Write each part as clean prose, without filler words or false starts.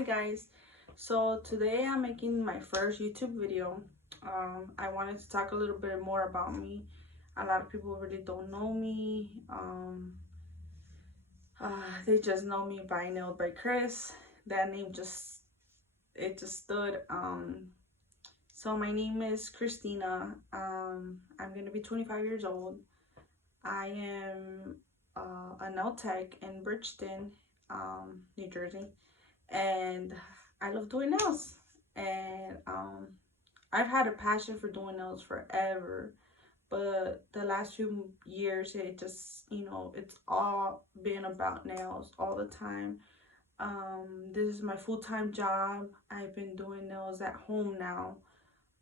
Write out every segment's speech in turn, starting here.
Hi guys, so today I'm making my first YouTube video. I wanted to talk a little bit more about me. A lot of people really don't know me. They just know me by Nailed by Criz. That name just stood. So my name is Christina. I'm gonna be 25 years old. I am a nail tech in Bridgeton, New Jersey, and I love doing nails. And I've had a passion for doing nails forever, but the last few years, it just, it's all been about nails all the time. This is my full-time job. I've been doing nails at home now.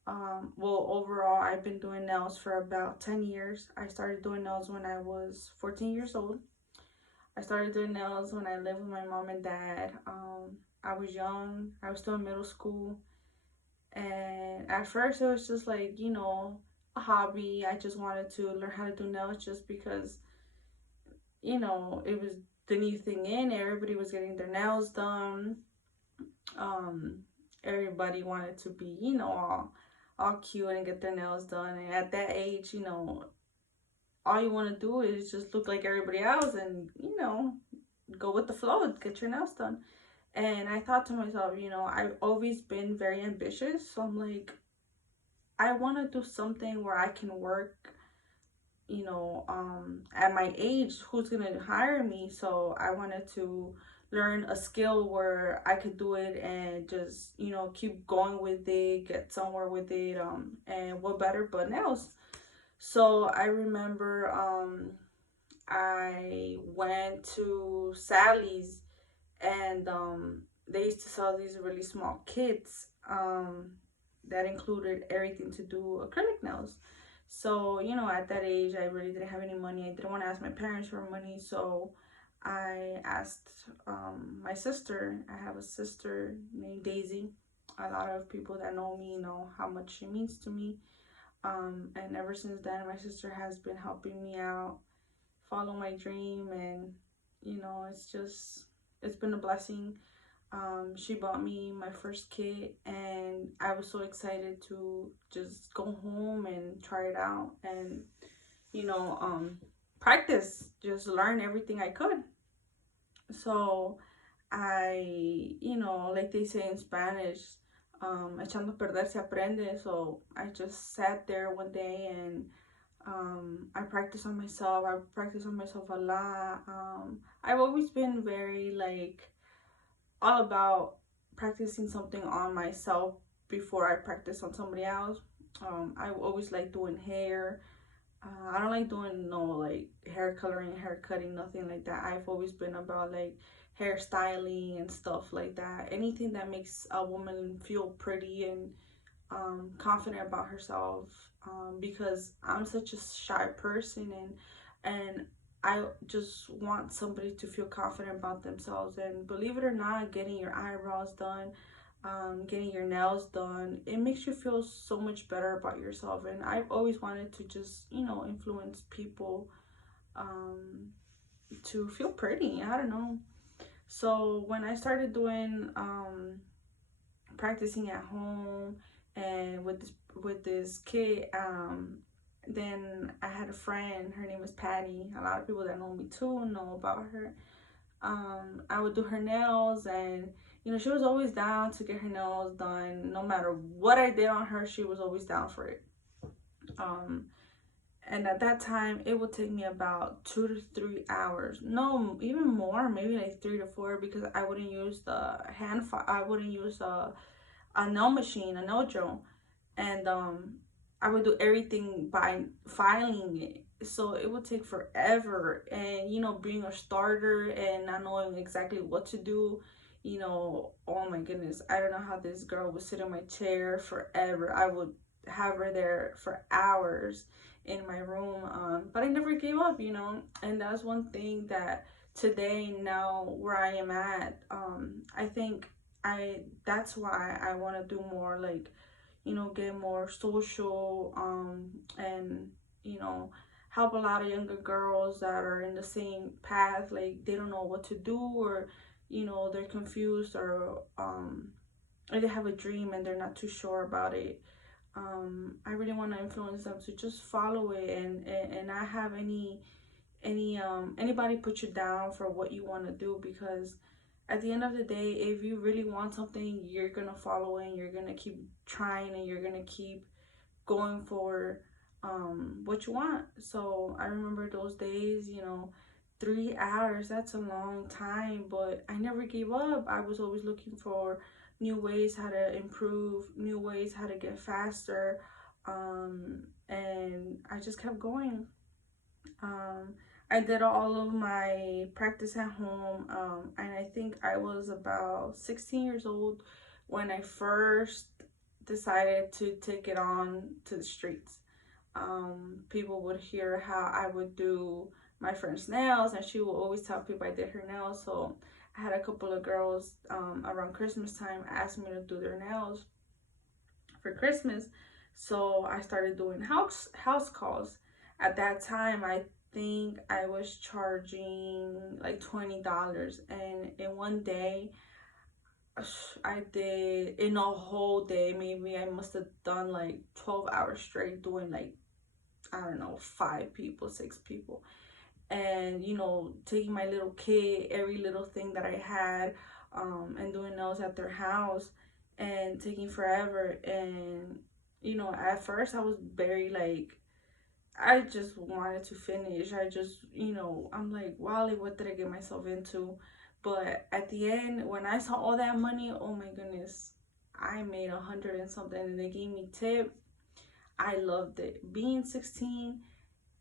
Well, overall, I've been doing nails for about 10 years. I started doing nails when I was 14 years old. I started doing nails when I lived with my mom and dad. I was young. I was still in middle school. And at first, it was just like, a hobby. I just wanted to learn how to do nails just because, it was the new thing in. Everybody was getting their nails done. Um, Everybody wanted to be, all cute and get their nails done. And at that age, all you want to do is just look like everybody else and, go with the flow, get your nails done. And I thought to myself, I've always been very ambitious. So I'm like, I want to do something where I can work, at my age, who's going to hire me? So I wanted to learn a skill where I could do it and just, keep going with it, get somewhere with it. And what better but nails? So I remember I went to Sally's, and they used to sell these really small kits that included everything to do acrylic nails. So, at that age, I really didn't have any money. I didn't want to ask my parents for money, so I asked my sister. I have a sister named Daisy. A lot of people that know me know how much she means to me. And ever since then, my sister has been helping me out, follow my dream, and it's been a blessing. She bought me my first kit, and I was so excited to just go home and try it out and you know um practice, just learn everything I could. So I, like they say in Spanish, echando a perder se aprende. So I just sat there one day and I practiced on myself. I practiced on myself a lot. I've always been very like all about practicing something on myself before I practice on somebody else. I always like doing hair. I don't like doing no like hair coloring, hair cutting, nothing like that. I've always been about like hairstyling and stuff like that. Anything that makes a woman feel pretty and confident about herself. Because I'm such a shy person, and I just want somebody to feel confident about themselves. And believe it or not, getting your eyebrows done, getting your nails done, it makes you feel so much better about yourself. And I've always wanted to just, influence people to feel pretty. I don't know. So when I started doing practicing at home and with this kid, then I had a friend. Her name is Patty. A lot of people that know me too know about her. I would do her nails, and she was always down to get her nails done. No matter what I did on her, she was always down for it. Um, and at that time, it would take me about 2 to 3 hours. No, even more, maybe like 3 to 4, because I wouldn't use the I wouldn't use a nail machine, a nail drill, and I would do everything by filing it. So it would take forever, and being a starter and not knowing exactly what to do, oh my goodness, I don't know how this girl would sit in my chair forever. I would have her there for hours in my room, but I never gave up, and that's one thing that today, now where I am at, I think that's why I want to do more, like, get more social, and help a lot of younger girls that are in the same path, like they don't know what to do, or you know, they're confused, or they have a dream and they're not too sure about it. I really want to influence them to just follow it, and not have anybody put you down for what you want to do, because at the end of the day, if you really want something, you're gonna follow it, and you're gonna keep trying, and you're gonna keep going for what you want. So I remember those days, you know, 3 hours, that's a long time, but I never gave up. I was always looking for new ways how to improve, new ways how to get faster. And I just kept going. um, I did all of my practice at home, and I think I was about 16 years old when I first decided to take it on to the streets. People would hear how I would do my friend's nails, and she would always tell people I did her nails. So I had a couple of girls around Christmas time ask me to do their nails for Christmas. So I started doing house calls. At that time, I think I was charging like $20, and in one day, I did, in a whole day, maybe I must have done like 12 hours straight doing like, I don't know, 5 people, 6 people. And, you know, taking my little kid, every little thing that I had, and doing nails at their house, and taking forever. And, you know, at first I was very like, I just wanted to finish. I just, you know, I'm like, Wally, what did I get myself into? But at the end, when I saw all that money, oh my goodness, I made 100 and something, and they gave me tip. I loved it. Being 16,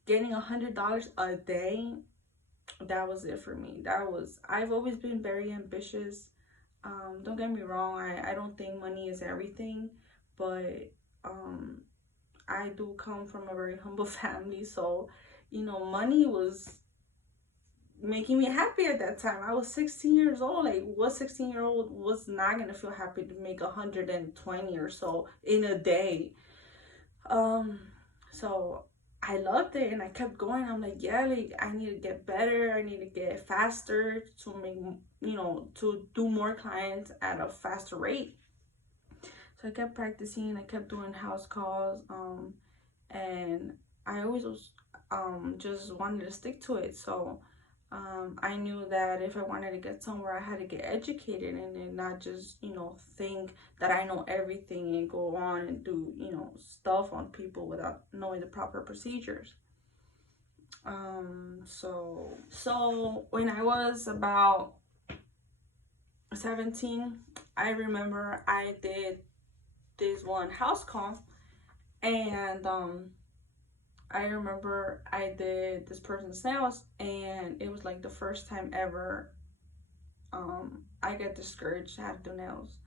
getting $100 a day, that was it for me. I've always been very ambitious. Don't get me wrong, I don't think money is everything, but um, I do come from a very humble family, so, you know, money was making me happy at that time. I was 16 years old. Like, what 16-year-old was not gonna feel happy to make 120 or so in a day? Um, so I loved it, and I kept going. I'm like, yeah, like I need to get better. I need to get faster to make, you know, to do more clients at a faster rate. So I kept practicing. I kept doing house calls. And I always was just wanted to stick to it. So I knew that if I wanted to get somewhere, I had to get educated, and not just, you know, think that I know everything and go on and do, you know, stuff on people without knowing the proper procedures. So when I was about 17, I remember I did this one house call, and I remember I did this person's nails, and it was like the first time ever I got discouraged how to do nails.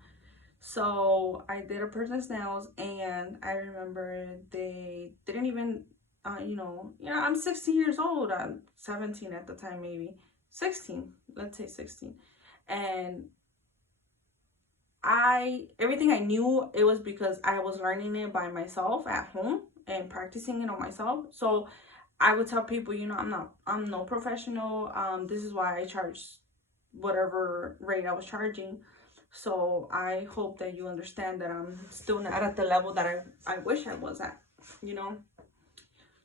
So I did a person's nails, and I remember they didn't even, I'm 16 years old. I'm 17 at the time, maybe 16. Let's say 16, and everything I knew, it was because I was learning it by myself at home and practicing it on myself. So I would tell people, you know, I'm no professional. This is why I charged whatever rate I was charging. So I hope that you understand that I'm still not at the level that I wish I was at, you know.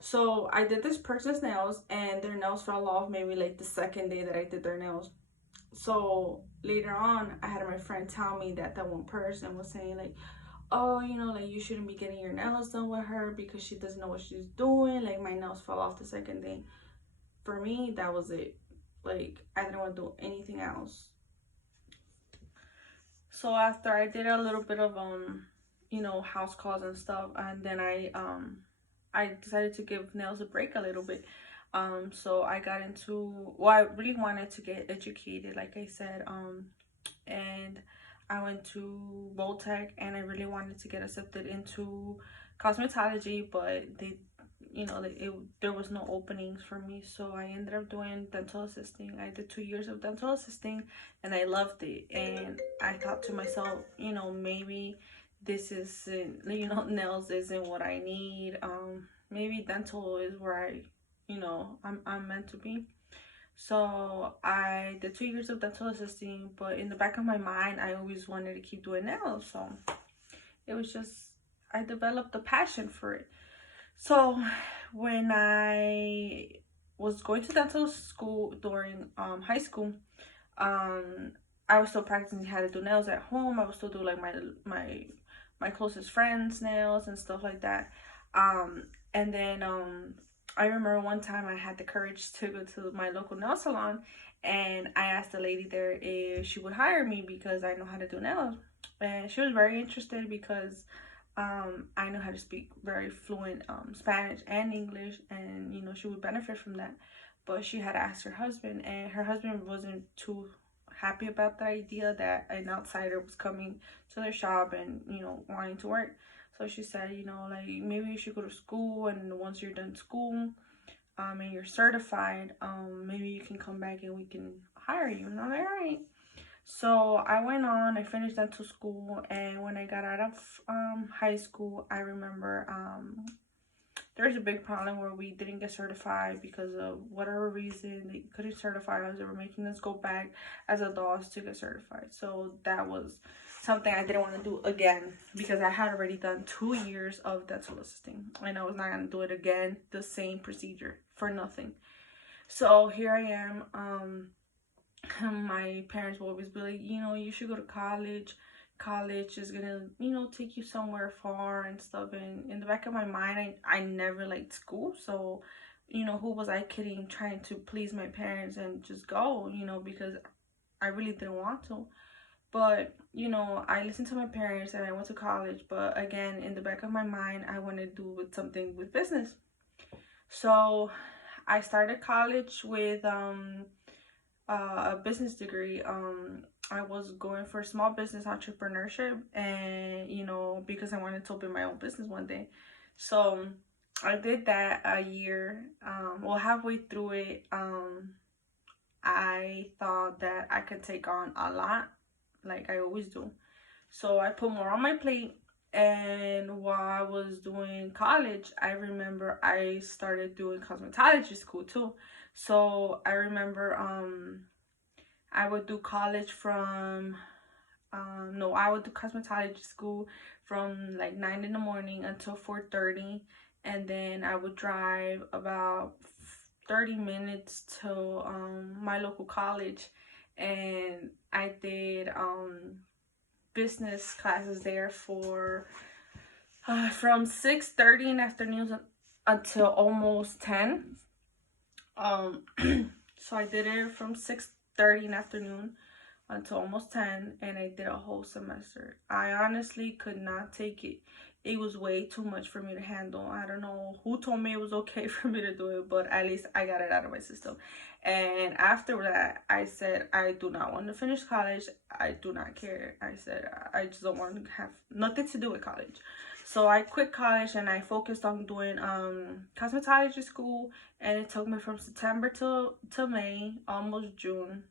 So I did this person's nails, and their nails fell off maybe like the second day that I did their nails. So later on, I had my friend tell me that that one person was saying like, oh, you know, like you shouldn't be getting your nails done with her because she doesn't know what she's doing. Like, my nails fell off the second day. For me, that was it. Like, I didn't want to do anything else. So after I did a little bit of house calls and stuff, and then I decided to give nails a break a little bit. So I got into, well, I really wanted to get educated, like I said, and I went to Voltech, and I really wanted to get accepted into cosmetology, but there was no openings for me, so I ended up doing dental assisting. I did 2 years of dental assisting, and I loved it. And I thought to myself, you know, maybe this isn't, nails isn't what I need. Maybe dental is where I'm meant to be. So I did 2 years of dental assisting, but in the back of my mind, I always wanted to keep doing nails. So it was just, I developed a passion for it. So when I was going to dental school during high school, um, I was still practicing how to do nails at home. I would still do like my closest friends' nails and stuff like that. And then I remember one time I had the courage to go to my local nail salon, and I asked the lady there if she would hire me because I know how to do nails, and she was very interested because I know how to speak very fluent Spanish and English, and she would benefit from that. But she had asked her husband, and her husband wasn't too happy about the idea that an outsider was coming to their shop and wanting to work. So she said, like maybe you should go to school, and once you're done school, and you're certified, maybe you can come back and we can hire you. And I'm like, all right. So I went on, I finished dental school, and when I got out of high school, I remember there's a big problem where we didn't get certified because of whatever reason. They couldn't certify us. They were making us go back as adults to get certified. So that was something I didn't want to do again because I had already done 2 years of dental assisting, and I was not going to do it again, the same procedure for nothing. So here I am. My parents will always be like, you should go to college. College is gonna, take you somewhere far and stuff. And in the back of my mind, I never liked school. So, who was I kidding, trying to please my parents and just go, because I really didn't want to. But, I listened to my parents and I went to college. But again, in the back of my mind, I wanted to do with something with business. So I started college with a business degree. I was going for small business entrepreneurship, and because I wanted to open my own business one day. So I did that a year. Well, halfway through it, I thought that I could take on a lot, like I always do. So I put more on my plate. And while I was doing college, I remember I started doing cosmetology school too. So I remember I would do college from no, I would do cosmetology school from like 9 in the morning until 4:30, and then I would drive about 30 minutes to my local college, and I did business classes there for from 6:30 in the afternoon until almost 10. So I did it from 6:30 in the afternoon until almost 10, and I did a whole semester. I honestly could not take it. It was way too much for me to handle. I don't know who told me it was okay for me to do it, but at least I got it out of my system. And after that, I said, I do not want to finish college. I do not care. I said, I just don't want to have nothing to do with college. So I quit college and I focused on doing cosmetology school, and it took me from September to May, almost June.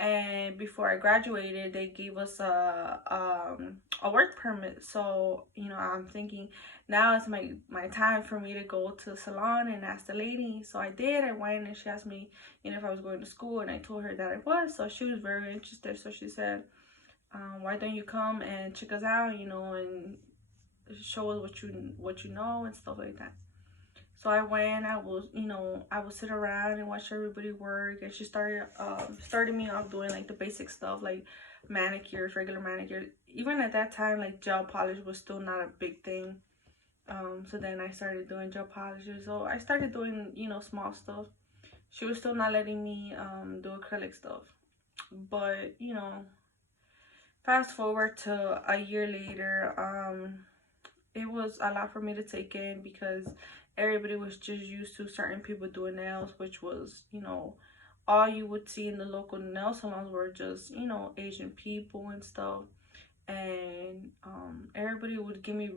And before I graduated, they gave us a work permit. So I'm thinking now it's my time for me to go to the salon and ask the lady. So I did. I went and she asked me if I was going to school, and I told her that I was. So she was very interested. So she said, why don't you come and check us out, and show us what you know and stuff like that. So I went. I would sit around and watch everybody work, and she started me off doing like the basic stuff, like manicures, regular manicures. Even at that time, like gel polish was still not a big thing. So then I started doing gel polishes. So I started doing small stuff. She was still not letting me do acrylic stuff, but fast forward to a year later, it was a lot for me to take in because everybody was just used to certain people doing nails, which was, all you would see in the local nail salons were just, Asian people and stuff. And everybody would give me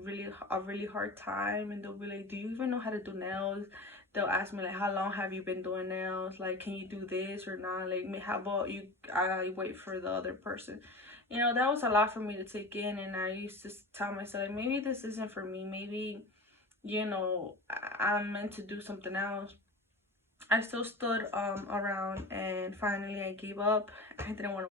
a really hard time, and they'll be like, do you even know how to do nails? They'll ask me like, how long have you been doing nails? Like, can you do this or not? Like, how about you wait for the other person? That was a lot for me to take in, and I used to tell myself, like, maybe this isn't for me. Maybe, I'm meant to do something else. I still stood around, and finally I gave up. I didn't want to